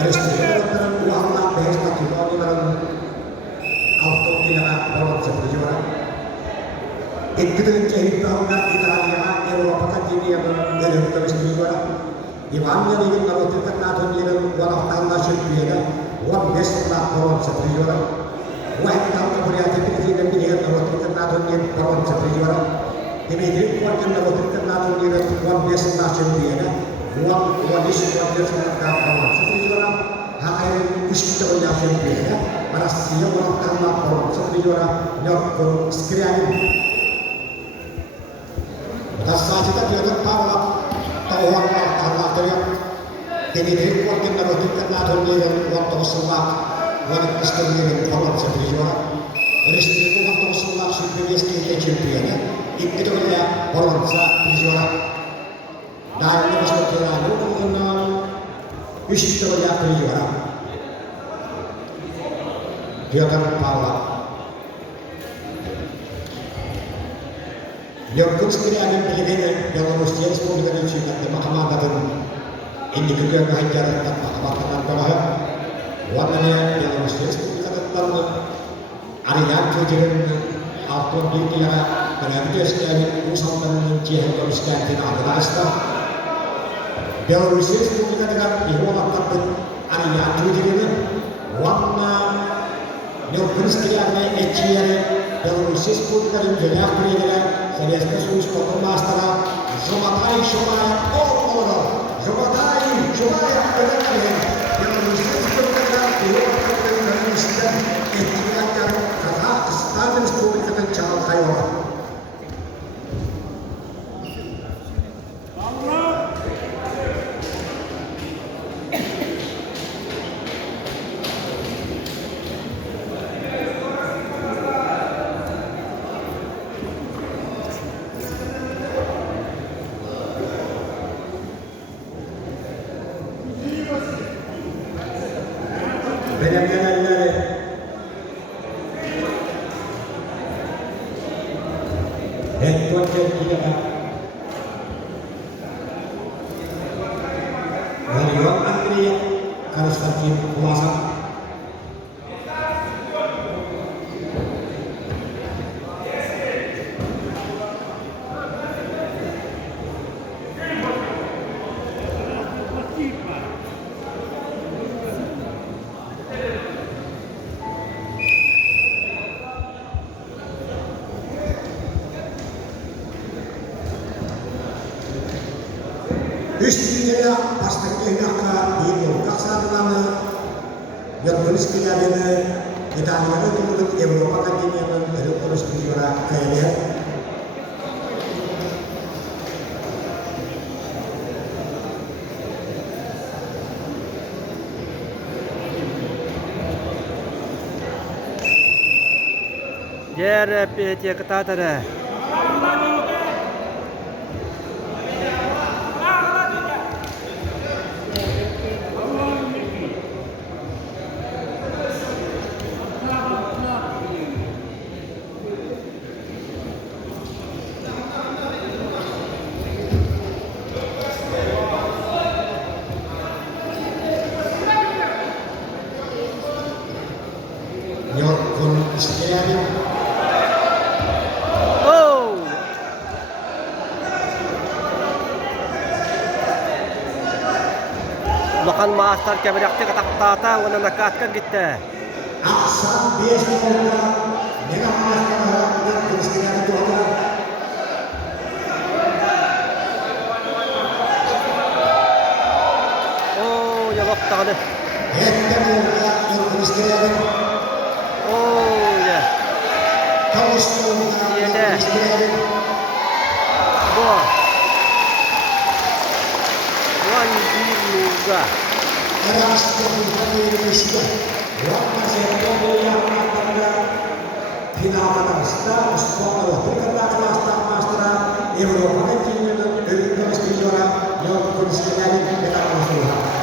Restribuiren uangna behesta timoniran auto kinaka polon seperjuara. Ikkitin cehibahuna Italia Eropa katinian dari terus berjuara. Iwannya ingin merutirkan naton jiran walau tanda syurpiana wan behesta polon seperjuara. Wahid tahu keberhati pilih dan pilihan merutirkan naton jiran polon seperjuara. Kemudian kuatkan merutirkan naton jiran wan behesta syurpiana. Wan wadis wan behesta polon seperjuara. Hakain istilah yang berbeda, para siapa orang tanpa polon seperjuara nyokong sekalian. Dasar kita dia tertawa, tahuan tanpa teriak. Kemudian kuatkan merutirkan naton jiran wan tosumak, wan istilah polon seperjuara. Restribuiren wan tosumak superior kita champion. Itu dia polon seperjuara. Dan ini sepertinya mengenal istilah berjuara. Dia akan power. Yang sekali ada pilihan dalam usia 10 negara Cina di Mahkamah Agung. Ini juga mengajar tentang Mahkamah Bawah. Warnanya dalam usia 10 negara tentang Arian Tujuan atau di Tiara pada video sekali usaha mencari yang sekali tidak ada lasta. Dalam usia 10 negara di Bawah Kapten Arian Tujuan warna yang bersekalian eciare dalam usia 10 negara jaya kurinya saya sesuai sekolah master Zomatai Shomaya Zomatai Shomaya kemudian dalam usia 10 negara dua kapten dari Islam eciare karena standar 10 negara calon kayu. Istrinya pasti enak bingung kasar nama yang tulis kita dengan Italia itu menurut Eropa kan ini yang dari terus berjuara kayaknya. Jer PC kata ada. Makan master keberakti kata-kata wana nakatkan kita. Aksan biasa dengan masker dan kemiskinan itu ada. Oh, ya waktu ada. Yang kemiskinan. Oh, ya. Kaus kemiskinan. Wah. Wan juga. Keras dari Indonesia. Warna sepak yang pada final pada sekolah terkena kelas master Eropa kecil dan Indonesia juara yang kemiskinan dengan masalah.